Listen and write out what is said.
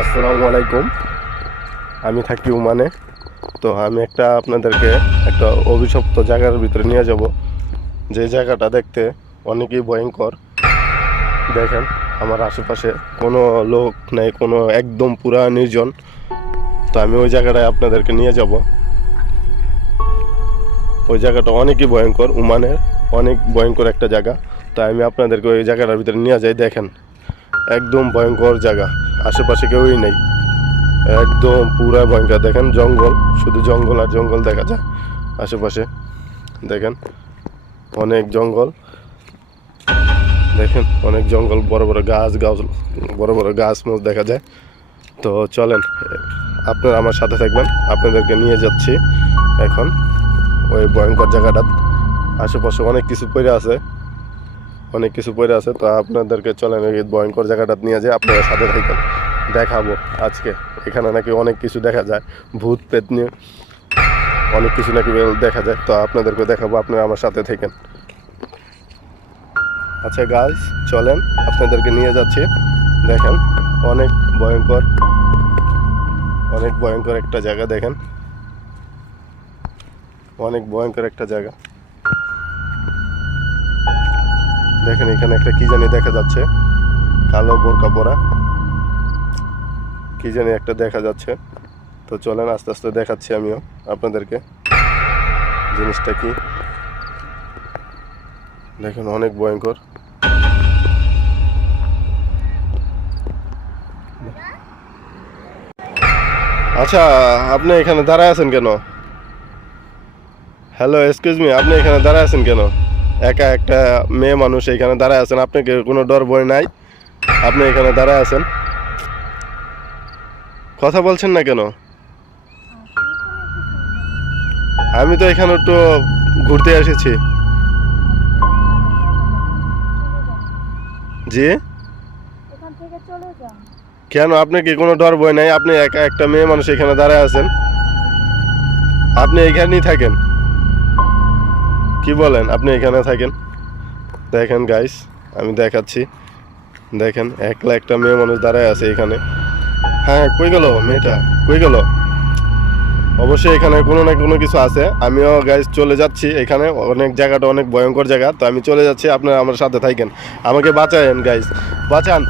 আসসালামু আলাইকুম। আমি থাকি ওমানে। তো আমি আপনাদেরকে একটা অভিশপ্ত জায়গার ভিতরে নিয়ে যাব, যে জায়গাটা দেখতে অনেকই ভয়ঙ্কর। দেখেন, আমার আশেপাশে কোনো লোক নেই, কোনো একদম পুরা নির্জন। তো আমি ওই জায়গাটায় আপনাদেরকে নিয়ে যাব। ওই জায়গাটা অনেকই ভয়ঙ্কর, ওমানের অনেক ভয়ঙ্কর একটা জায়গা। তাই আমি আপনাদেরকে ওই জায়গাটার ভিতরে নিয়ে যাই। দেখেন, একদম ভয়ঙ্কর জায়গা, আশেপাশে কেউই নেই, একদম পুরা ভয়ঙ্কর। দেখেন জঙ্গল, শুধু জঙ্গল আর জঙ্গল দেখা যায় আশেপাশে। দেখেন অনেক জঙ্গল, দেখেন অনেক জঙ্গল, বড় বড় গাছ গাছ, বড় বড় গাছ মোছ দেখা যায়। তো চলেন, আপনারা আমার সাথে থাকবেন, আপনাদেরকে নিয়ে যাচ্ছি এখন ওই ভয়ঙ্কর জায়গাটা। আশেপাশে অনেক কিছু পড়ে আছে, অনেক কিছু পড়ে আছে। তো আপনাদেরকে চলেন ওই ভয়ঙ্কর জায়গাটা নিয়ে যাই, আপনারা সাথে থাকবেন। দেখাবো আজকে এখানে নাকি অনেক কিছু দেখা যায়, ভূত প্রেত নিয়ে অনেক কিছু নাকি দেখা যায়। তো আপনাদেরকে দেখাবো, আপনারা আমার সাথে থাকেন। আচ্ছা গাইস, চলেন আপনাদেরকে নিয়ে যাচ্ছি। দেখেন অনেক ভয়ঙ্কর, অনেক ভয়ঙ্কর একটা জায়গা। দেখেন অনেক ভয়ঙ্কর একটা জায়গা। দেখেন এখানে একটা কি জানি দেখা যাচ্ছে, কালো বোরকা পরা কি জানি একটা দেখা যাচ্ছে। তো চলেন আস্তে আস্তে দেখাচ্ছি আমিও আপনাদেরকে জিনিসটা কি। দেখেন অনেক ভয়ঙ্কর। আচ্ছা, আপনি এখানে দাঁড়ায় আছেন কেন? হ্যালো, এক্সকিউজ মি, আপনি এখানে দাঁড়ায় আছেন কেন? একা একটা মেয়ে মানুষ এখানে দাঁড়ায় আছেন, আপনাকে কোনো ডর ভয় নাই? আপনি এখানে দাঁড়ায় আছেন, কথা বলছেন না কেন? আমি তো এখানে একটু ঘুরতে এসেছি। জি? কেন, আপনি কি কোনো ডর ভয় নাই? আপনি একা একটা মেয়ে মানুষ এখানে দাঁড়ায় আছেন, আপনি এখানেই থাকেন। কি বলেন, আপনি এখানে থাকেন। দেখেন গাইস, আমি দেখাচ্ছি। দেখেন একলা একটা মেয়ে মানুষ দাঁড়ায় আছে এখানে। হ্যাঁ, কই গেল মেয়েটা, কই গেল? অবশ্যই এখানে কোনো না কোনো কিছু আছে। আমিও গাইস চলে যাচ্ছি, এখানে অনেক জায়গাটা অনেক ভয়ঙ্কর জায়গা। তো আমি চলে যাচ্ছি, আপনারা আমার সাথে থাকেন, আমাকে বাঁচায়েন গাইস, বাঁচান।